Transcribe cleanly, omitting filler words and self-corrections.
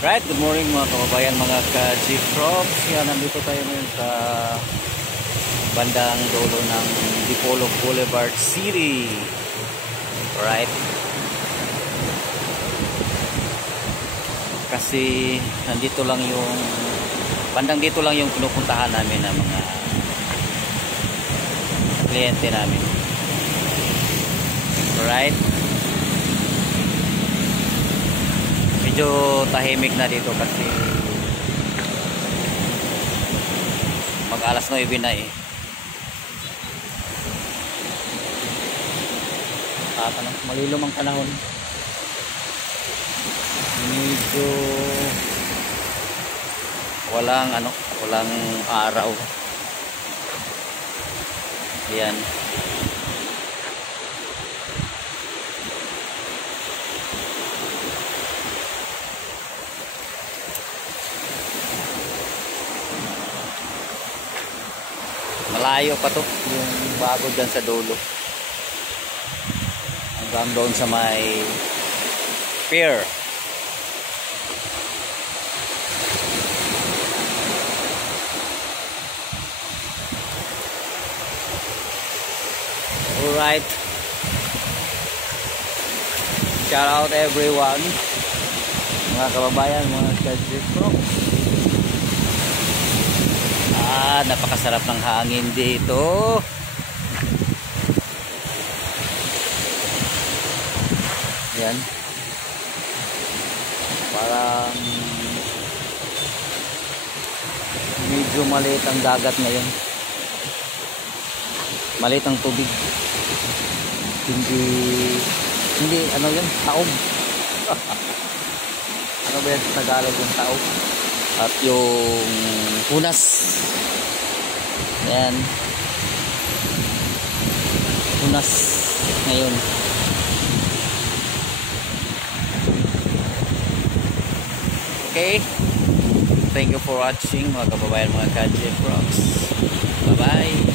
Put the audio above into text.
Right, good morning mga kababayan, mga ka-G-Frogs. Yan, nandito tayo ngayon sa bandang dulo ng Dipolog Boulevard City. Right. Kasi nandito lang yung bandang dito lang yung pinupuntahan namin ng mga kliyente namin. Right. Medyo tahimik na dito kasi mag-alas 9 na eh. Malilom ang panahon. Medyo walang araw. Yan. Malayo pa to yung bago dyan sa dulo hanggang doon sa may pier. Alright, shout out everyone, mga kababayan, mga ka-G-Frogs. Napakasarap ng hangin dito. Yan. Parang medyo maliit ang dagat ngayon. Maliit ang tubig. Hindi ano yun? Taob. Ano ba yan sa Tagalog yung taob? At yung hunas. Ayan. Hunas ngayon. Okay. Thank you for watching mga kababayan, mga ka-G-Frogs. Bye bye.